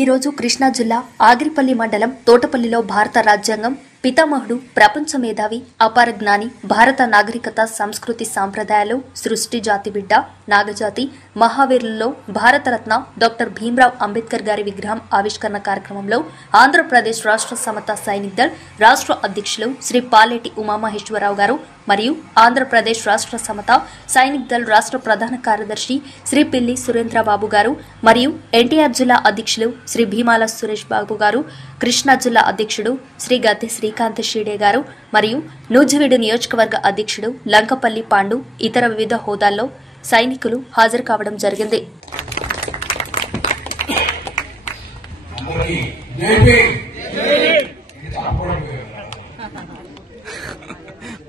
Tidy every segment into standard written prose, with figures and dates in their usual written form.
ఈ రోజు కృష్ణా జిల్లా ఆగిరిపల్లి మండలం తోటపల్లిలో భారత రాజ్యాంగం పితామహుడు, ప్రపంచ మేధావి, అపార జ్ఞాని, భారత నాగరికత, సంస్కృతి, సాంప్రదాయాలు, సృష్టి, జాతి బిడ్డ, నాగజాతి, మహావీరులలో భారతరత్న డాక్టర్ భీమ్రావ్ అంబేద్కర్ గారి విగ్రహం ఆవిష్కరణ కార్యక్రమంలో ఆంధ్రప్రదేశ్ రాష్ట్ర సమతా సైనిక్ దళ్ రాష్ట్ర అధ్యక్షులు శ్రీ పాలేటి ఉమామహేశ్వరరావు గారు మరియు ఆంధ్రప్రదేశ్ రాష్ట్ర సమతా సైనిక్ దళ్ రాష్ట్ర ప్రధాన కార్యదర్శి శ్రీ పిల్లి సురేంద్రబాబు గారు మరియు ఎన్టీఆర్ జిల్లా అధ్యక్షులు శ్రీ భీమాల సురేష్ బాబు గారు, కృష్ణా జిల్లా అధ్యక్షుడు శ్రీ గద్దె శ్రీకాంత్ షీడే గారు మరియు నూజివీడు నియోజకవర్గ అధ్యక్షుడు లంకపల్లి పాండు ఇతర వివిధ హోదాల్లో సైనికులు హాజరు కావడం జరిగింది.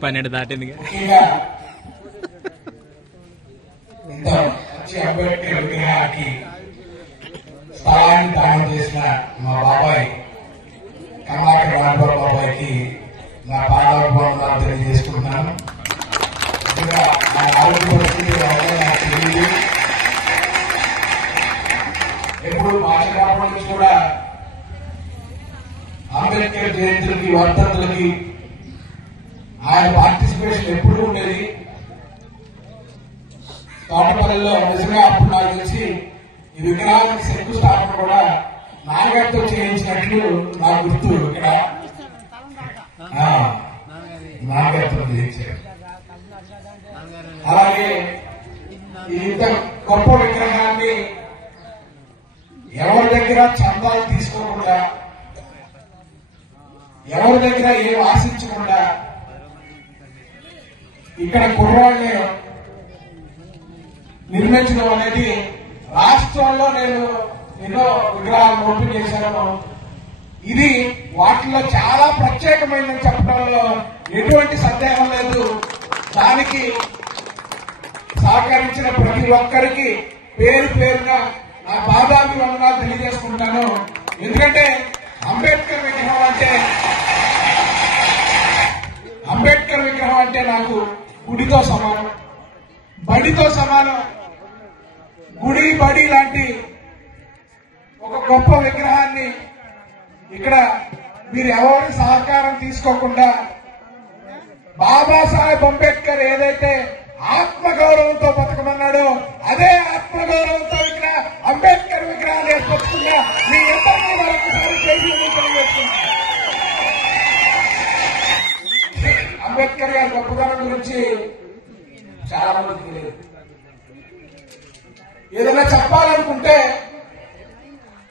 పన్నెండు దాటింది. అంబేద్కర్ విగ్రహానికి స్థలాన్ని దానం చేసిన మా బాబాయ్ కమలాకర్ రాంబాబు బాబాయ్కి నా పాదాభివందనాలు తెలియజేసుకుంటున్నాను. ఇంకా నా ఆరోగ్య పరిస్థితి నాకు తెలియదు. ఎప్పుడు మా చిన్నప్పటి నుంచి కూడా అంబేద్కర్ జయంతులకి, వర్ధంతులకి ఆయన పార్టిసిపేషన్ ఎప్పుడూ ఉండేది. తోటపల్లిలో నిజంగా అప్పుడు నాకు తెలిసి ఈ విగ్రహానికి శంకుస్థాపన కూడా నాన్నగారితో చేయించినట్లు నాకు గుర్తు. ఇక్కడ నాన్నగారితో చేయించారు. అలాగే ఇంత గొప్ప విగ్రహాన్ని ఎవరి దగ్గర చందాలు తీసుకోకుండా, ఎవరి దగ్గర ఏం ఆశించకుండా ఇక్కడ కుర్రాళ్ళని నిర్మించడం అనేది రాష్ట్రంలో నేను ఎన్నో విగ్రహాలను ఓపెన్ చేశాను. ఇది వాటిలో చాలా ప్రత్యేకమైనదని చెప్పడంలో ఎటువంటి సందేహం లేదు. దానికి సహకరించిన ప్రతి ఒక్కరికి పేరు పేరుగా నా పాదాభివందనాలు తెలియజేసుకుంటాను. ఎందుకంటే అంబేద్కర్ విగ్రహం అంటే నాకు గుడితో సమానం, బడితో సమానం. గుడి, బడి లాంటి ఒక గొప్ప విగ్రహాన్ని ఇక్కడ మీరు ఎవరి సహకారం తీసుకోకుండా బాబాసాహెబ్ అంబేద్కర్ ఏదైతే ఆత్మగౌరవంతో బతకమన్నాడో అదే ఆత్మగౌరవంతో ఇక్కడ అంబేద్కర్ విగ్రహాన్ని ఏర్పరుచుకున్నా మీ అందరినీ మరొకసారి తెలియజేస్తున్నాను. అంబేద్కర్ గారి గొప్పతనం గురించి చాలా మందికి లేదు. ఏదైనా చెప్పాలనుకుంటే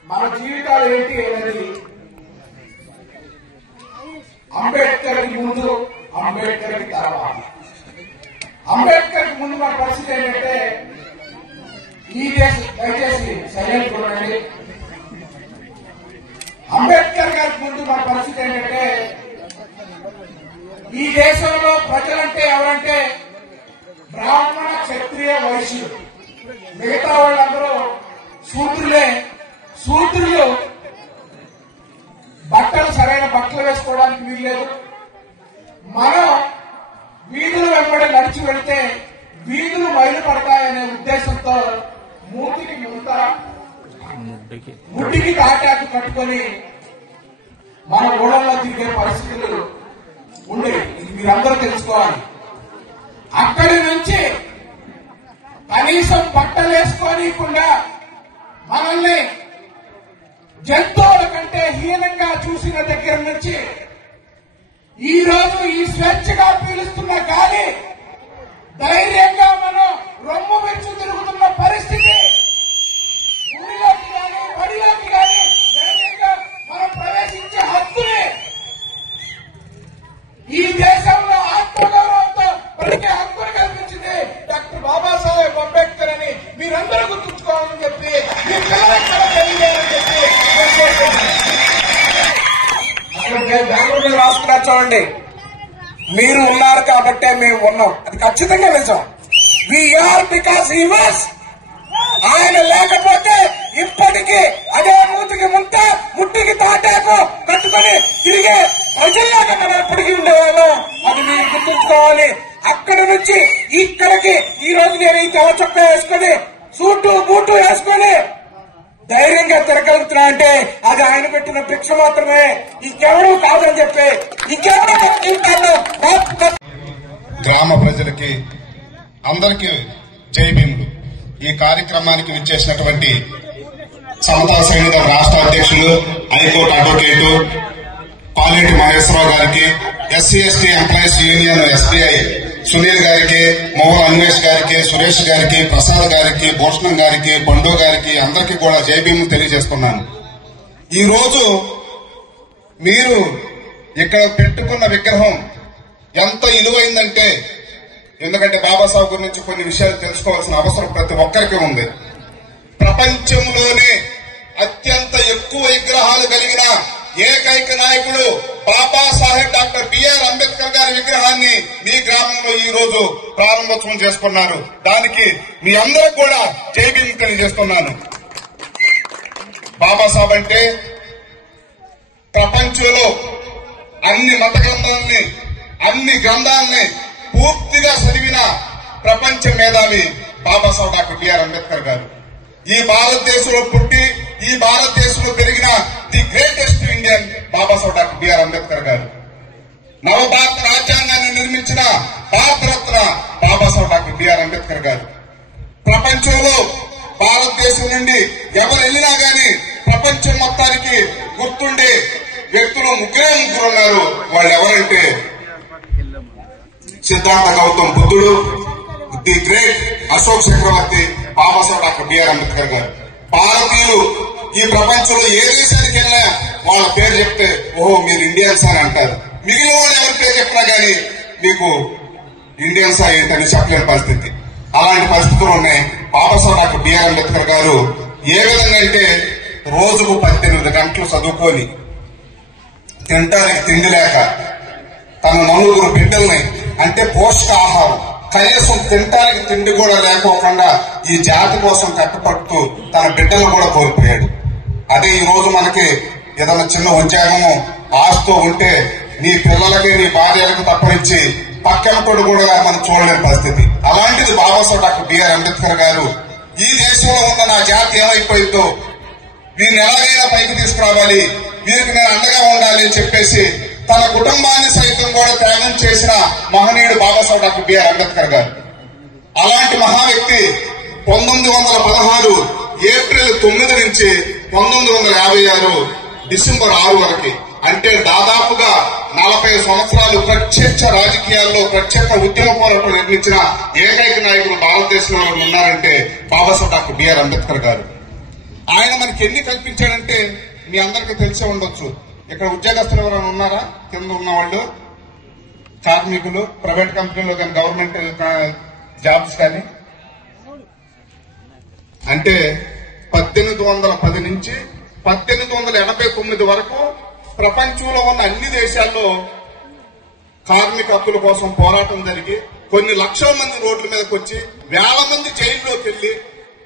మన జీవితాలు ఏంటి అనేది అంబేద్కర్ కి ముందు, అంబేద్కర్ కి తర్వాత. అంబేద్కర్ కి ముందు మన పరిస్థితి ఏంటంటే ఈ దేశం, దయచేసి సైలెంట్ చూడండి. అంబేద్కర్ గారికి ముందు మన పరిస్థితి ఏంటంటే ఈ దేశంలో ప్రజలంటే ఎవరంటే బ్రాహ్మణ, క్షత్రియ, వైశ్యులు. మిగతా వాళ్ళందరూ శూద్రులే. శూద్రులు బట్టలు, సరైన బట్టలు వేసుకోవడానికి వీల్లేదు. మనం వీధులు వెంబడి నడిచి వెళ్తే వీధులు మైలుపడతాయనే ఉద్దేశంతో మూతికి ముంత, ముడ్డికి తాటాకు కట్టుకొని మన ఊళ్ళల్లో తిరిగే పరిస్థితులు ఉండేవి. ఇది మీరందరూ తెలుసుకోవాలి. అక్కడి నుంచి కనీసం బట్టలు వేసుకోనికుండా మనల్ని జంతువుల కంటే హీనంగా చూసిన దగ్గర నుంచి ఈ రోజు ఈ స్వేచ్ఛగా పీలుస్తున్న గాలి ధైర్యంగా మనం రొమ్ము విరుచు తిరుగుతున్న పరిస్థితి, ఊరిలోకి కానీ బడిలోకి కానీ ధైర్యంగా మనం ప్రవేశించే హక్కుని ఈ దేశంలో ఆత్మగౌరవంతో బ్రతికే హక్కును కల్పించింది డాక్టర్ బాబాసాహెబ్ అంబేద్కర్ అని మీరందరూ గుర్తుంచుకోవాలని చెప్పి, మీ పిల్లలెక్కడ తెలియజేయాలని చెప్పి బెంగళూరు రాసుకున్నా చూడండి. మీరు ఉన్నారు కాబట్టే మేము ఉన్నాం, అది ఖచ్చితంగా నిజం. We are because he was. ఆయన లేకపోతే ఇప్పటికీ అదే మూతికి ముంత, ముట్టికి తాటాకు కట్టుకొని తిరిగే ప్రజల్లాగా మనం ఎప్పటికీ ఉండేవాళ్ళం. అది మీరు గుర్తుంచుకోవాలి. అక్కడి నుంచి ఇక్కడికి ఈ రోజు నేను ఈ తెల్ల చొక్కా వేసుకొని, సూటు బూటు వేసుకొని ధైర్యంగా తిరగలుగుతున్నా అంటే అది ఆయన పెట్టిన భిక్ష మాత్రమే, ఇంకెవరూ కాదని చెప్పి ఇంకెవరూ. గ్రామ ప్రజలకి అందరికీ జై భీములు. ఈ కార్యక్రమానికి విచ్చేసినటువంటి సమతా సైనికం రాష్ట్ర అధ్యక్షులు, హైకోర్టు అడ్వకేటు పాలేటి మహేశ్వరరావు గారికి, SC ST employees union SBI Sunil గారికి, మోహన్ అన్వేష్ గారికి, సురేష్ గారికి, ప్రసాద్ గారికి, భూషణం గారికి, పండు గారికి అందరికీ కూడా జై భీములు తెలియజేస్తున్నాను. ఈ రోజు మీరు ఇక్కడ పెట్టుకున్న విగ్రహం ఎంత విలువైందంటే, ఎందుకంటే బాబాసాహెబ్ గురించి కొన్ని విషయాలు తెలుసుకోవాల్సిన అవసరం ప్రతి ఒక్కరికి ఉంది. ప్రపంచంలోనే అత్యంత ఎక్కువ విగ్రహాలు కలిగిన ఏకైక నాయకుడు బాబాసాహెబ్ డాక్టర్ బిఆర్ అంబేద్కర్ గారి విగ్రహాన్ని మీ గ్రామంలో ఈ రోజు ప్రారంభోత్సవం చేసుకున్నారు. దానికి మీ అందరూ కూడా జై భీమ్ తెలియజేస్తున్నాను. బాబాసాహెబ్ అంటే ప్రపంచంలో అన్ని మత గ్రంథాలని, అన్ని గ్రంథాలని పూర్తిగా చదివిన ప్రపంచ మేధావి బాబాసాహెబ్ డాక్టర్ బిఆర్ అంబేద్కర్ గారు. ఈ భారతదేశంలో పుట్టి ఈ భారతదేశంలో పెరిగిన the greatest Indian Babasaheb doctor B R Ambedkar garu. నవభారత రాజ్యాంగాన్ని నిర్మించిన భారతరత్న బాబాసాహెబ్ డాక్టర్ బిఆర్ అంబేద్కర్ గారు. ప్రపంచంలో భారతదేశం నుండి ఎవరు వెళ్ళినా గానీ ప్రపంచం మొత్తానికి గుర్తుండే వ్యక్తులు ముగ్గురు ఉన్నారు. వాళ్ళు ఎవరంటే సిద్ధార్థ గౌతమ్ బుద్ధుడు, ది గ్రేట్ అశోక్ చక్రవర్తి, బాబాసాహెబ్ డాక్టర్ బిఆర్ అంబేద్కర్ గారు. భారతీయులు ఈ ప్రపంచంలో ఏ దేశానికి వెళ్ళినా వాళ్ళ పేరు చెప్తే ఓహో మీరు ఇండియన్స్ అని అంటారు. మిగిలిన వాళ్ళు ఎవరి పేరు చెప్పినా గానీ మీకు ఇండియన్స్ ఏంటని చెప్పలేని పరిస్థితి. అలాంటి పరిస్థితులు ఉన్నాయి. బాబాసాహెబ్ డాక్టర్ బిఆర్ అంబేద్కర్ గారు ఏ విధంగా అంటే రోజుకు 18 గంటలు చదువుకొని తినటానికి తిండి లేక తన 9 బిడ్డల్ని, అంటే పోషకాహారం కనీసం తినటానికి తిండి కూడా లేకోకుండా ఈ జాతి కోసం కట్టుపడుతూ తన బిడ్డలను కూడా కోల్పోయాడు. అదే ఈ రోజు మనకి ఏదైనా చిన్న ఉద్యోగము ఆస్తూ ఉంటే నీ పిల్లలకి నీ భార్యలకు తప్పనిచ్చి పక్కెంపడు కూడా మనం చూడలేని పరిస్థితి. అలాంటిది బాబాసాహెబ్ డాక్టర్ బిఆర్ అంబేద్కర్ గారు ఈ దేశంలో ఉన్న నా జాతి ఏమైపోయిందో వీరిని ఎలాగైనా పైకి తీసుకురావాలి, వీరికి నేను అండగా ఉండాలి అని చెప్పేసి తన కుటుంబాన్ని సైతం కూడా త్యాగం చేసిన మహనీయుడు బాబాసాహెబ్ డాక్టర్ బిఆర్ అంబేద్కర్ గారు. అలాంటి మహా వ్యక్తి 1916 ఏప్రిల్ 9 నుంచి 1956 డిసెంబర్ 6 వరకు, అంటే దాదాపుగా 40 సంవత్సరాలు ప్రత్యక్ష రాజకీయాల్లో ప్రత్యేక ఉద్యమ పోరాటం నిర్మించిన ఏకైక నాయకులు భారతదేశంలో ఉన్నారంటే బాబాసాహెబ్ డాక్టర్ బిఆర్ అంబేద్కర్ గారు. ఆయన మనకి ఎన్ని కల్పించాడంటే మీ అందరికీ తెలిసే ఉండొచ్చు. ఇక్కడ ఉద్యోగస్తులు ఎవరైనా ఉన్నారా? కింద ఉన్నవాళ్ళు కార్మికులు, ప్రైవేట్ కంపెనీలో కానీ గవర్నమెంట్ జాబ్స్ కానీ, అంటే 1810 నుంచి 1889 వరకు ప్రపంచంలో ఉన్న అన్ని దేశాల్లో కార్మిక హక్కుల కోసం పోరాటం జరిగి కొన్ని లక్షల మంది రోడ్ల మీదకి వచ్చి వేల మంది జైల్లోకి వెళ్లి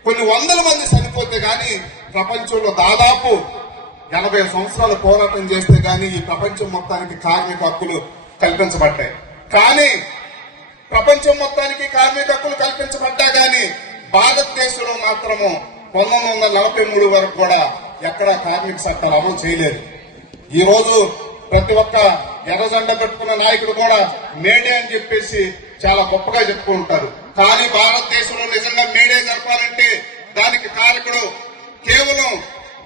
కొన్ని వందల మంది చనిపోతే గాని ప్రపంచంలో దాదాపు 80 సంవత్సరాలు పోరాటం చేస్తే గాని ఈ ప్రపంచం మొత్తానికి కార్మిక హక్కులు కల్పించబడ్డాయి. కానీ ప్రపంచం మొత్తానికి కార్మిక హక్కులు కల్పించబడ్డా గాని భారతదేశంలో మాత్రము 1943 వరకు కూడా ఎక్కడా కార్మిక చట్టాలు అమలు చేయలేదు. ఈ రోజు ప్రతి ఒక్క ఎర్రజెండా పెట్టుకున్న నాయకుడు కూడా మేడే అని చెప్పేసి చాలా గొప్పగా చెప్పుకుంటారు. కానీ భారతదేశంలో నిజంగా మేడే జరపాలంటే దానికి కారకుడు కేవలం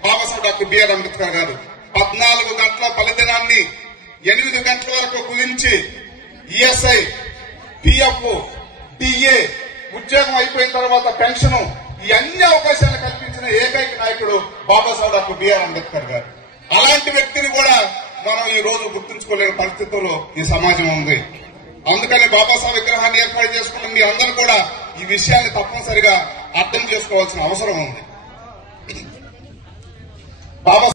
బాబాసాహెబ్ డాక్టర్ బిఆర్ అంబేద్కర్ గారు. 14 గంటల ఫలితాన్ని 8 గంటల వరకు కుదించి ఈఎస్ఐ, పిఎఫ్, టిఏ, ఉద్యోగం అయిపోయిన తర్వాత పెన్షన్, ఈ అన్ని అవకాశాలు కల్పించిన ఏకైక నాయకుడు బాబాసాహెబ్ డాక్టర్ బిఆర్ అంబేద్కర్ గారు. అలాంటి వ్యక్తిని కూడా మనం ఈ రోజు గుర్తుంచుకోలేని పరిస్థితుల్లో ఈ సమాజం ఉంది. అందుకని బాబాసాహెబ్ విగ్రహాన్ని ఏర్పాటు చేసుకున్న మీ అందరూ కూడా ఈ విషయాన్ని తప్పనిసరిగా అర్థం చేసుకోవాల్సిన అవసరం ఉంది. బాబాసాహెబ్